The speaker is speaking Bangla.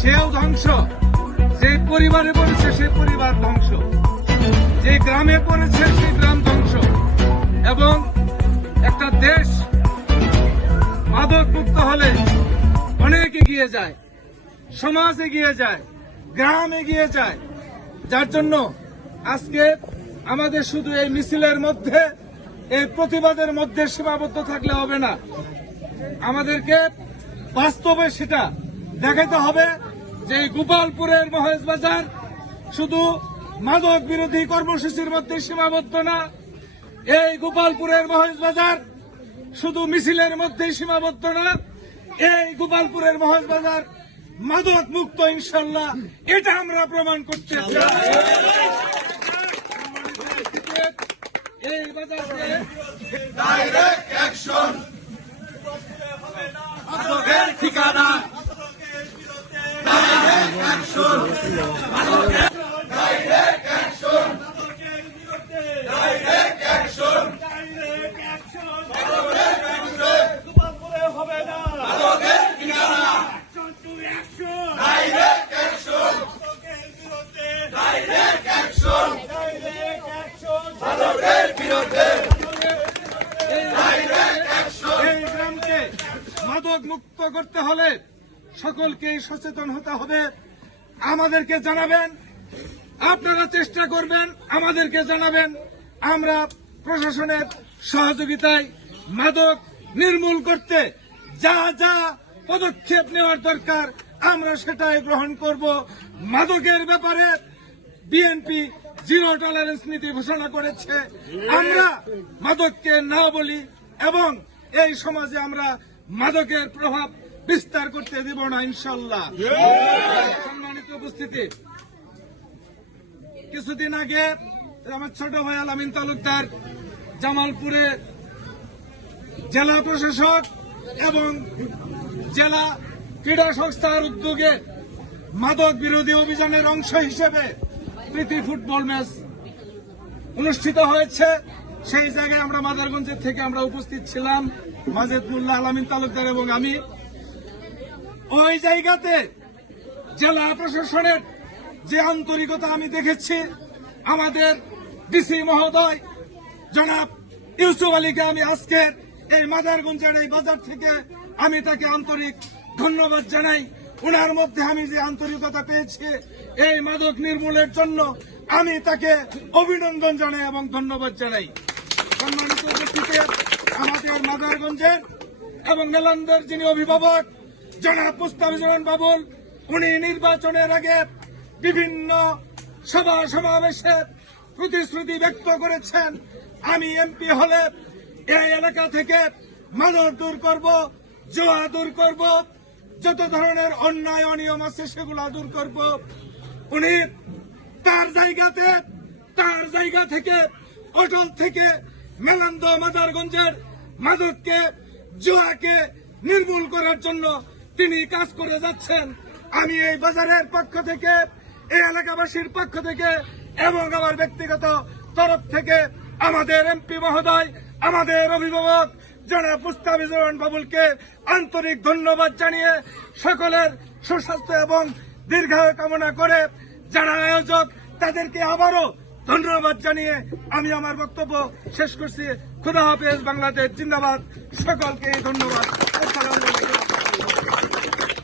সেও ধ্বংস, যে পরিবারে পড়েছে সেই পরিবার ধ্বংস, যে গ্রামে পড়েছে সেই গ্রাম ধ্বংস। এবং একটা দেশ মাদক মুক্ত হলে অনেক এগিয়ে যায়, সমাজ এগিয়ে যায়, গ্রাম এগিয়ে যায়। যার জন্য আজকে আমাদের শুধু এই মিছিলের মধ্যে, এই প্রতিবাদের মধ্যে সীমাবদ্ধ থাকলে হবে না, আমাদেরকে বাস্তবে সেটা দেখাতে হবে যে গোপালপুরের মহেশবাজার শুধু মাদক বিরোধী কর্মসূচির মধ্যে সীমাবদ্ধ না, এই গোপালপুরের মহেশবাজার শুধু মিছিলের মধ্যে সীমাবদ্ধ না, এই গোপালপুরের মহেশবাজার মাদক মুক্ত ইনশাল্লাহ, এটা আমরা প্রমাণ করতে চাই। এই বাজারে ডাইরেক্ট অ্যাকশন, মাদকের ঠিকানা, direct action, direct action, direct action, মাদকের বিরুদ্ধে, গোপালপুরে হবে না মাদকের ঠিকানা, ডাইরেক্ট অ্যাকশন, মাদকের বিরুদ্ধে ডাইরেক্ট অ্যাকশন, ডাইরেক্ট অ্যাকশন, মাদকের বিরুদ্ধে, ডাইরেক্ট অ্যাকশন। এই গ্রামকে মাদক মুক্ত করতে হলে সকলকেই সচেতন হতে হবে। আমাদেরকে জানাবেন, আপনারা চেষ্টা করবেন, আমাদেরকে জানাবেন। আমরা প্রশাসনের সহযোগিতায় মাদক নির্মূল করতে যা যা পদক্ষেপ নেওয়ার দরকার আমরা সেটাই গ্রহণ করব। মাদকের ব্যাপারে বিএনপি জিরো টলারেন্স নীতি ঘোষণা করেছে। আমরা মাদককে না বলি এবং এই সমাজে আমরা মাদকের প্রভাব বিস্তার করতে দেব না ইনশাল্লাহ। সম্মানিত উপস্থিতি, কিছুদিন আগে আমার ছোট ভাই আলামিন তালুকদার জামালপুরে জেলা প্রশাসক এবং জেলা ক্রীড়া সংস্থার উদ্যোগে মাদক বিরোধী অভিযানের অংশ হিসেবে প্রীতি ফুটবল ম্যাচ অনুষ্ঠিত হয়েছে। সেই জায়গায় আমরা মাদারগঞ্জের থেকে আমরা উপস্থিত ছিলাম, মাজেদ মোল্লা, আলামিন তালুকদার এবং আমি। ওই জায়গাতে জেলা প্রশাসনের যে আন্তরিকতা আমি দেখেছি, আমাদের ডিসি মহোদয় জনাব ইউসুফ আলীকে আমি আজকের এই মাদারগঞ্জের এই বাজার থেকে আমি তাকে আন্তরিক ধন্যবাদ জানাই। ওনার মধ্যে আমি যে আন্তরিকতা পেয়েছি এই মাদক নির্মূলের জন্য আমি তাকে অভিনন্দন জানাই এবং ধন্যবাদ জানাই। সম্মানিত উপস্থিতি, আমাদের মাদারগঞ্জের এবং মেলান্দের যিনি অভিভাবক জনাব মুস্তাফিজুর বাবুল, উনি নির্বাচনের আগে বিভিন্ন সভা সমাবেশে প্রতিশ্রুতি ব্যক্ত করেছেন, আমি এমপি হলে এই এলাকা থেকে মাদক দূর করব, জুয়া দূর করব, যত ধরনের অন্যায় অনিয়ম আছে সেগুলো দূর করব। উনি তার জায়গা থেকে অটল থেকে মেলান্দ মাদারগঞ্জের মাদককে, জুয়াকে নির্মূল করার জন্য তিনি কাজ করে যাচ্ছেন। আমি এই বাজারের পক্ষ থেকে, এই এলাকাবাসীর পক্ষ থেকে এবং আমার ব্যক্তিগত তরফ থেকে আমাদের এমপি মহোদয়, আমাদের অভিভাবক জনাব মুস্তাফিজুর বাবুলকে আন্তরিক ধন্যবাদ জানিয়ে সকলের সুস্বাস্থ্য এবং দীর্ঘায়ু কামনা করে যারা আয়োজক তাদেরকে আবারও ধন্যবাদ জানিয়ে আমি আমার বক্তব্য শেষ করছি। খুদা হাফেজ, বাংলাদেশ জিন্দাবাদ। সকলকে ধন্যবাদ। আসসালামু আলাইকুম।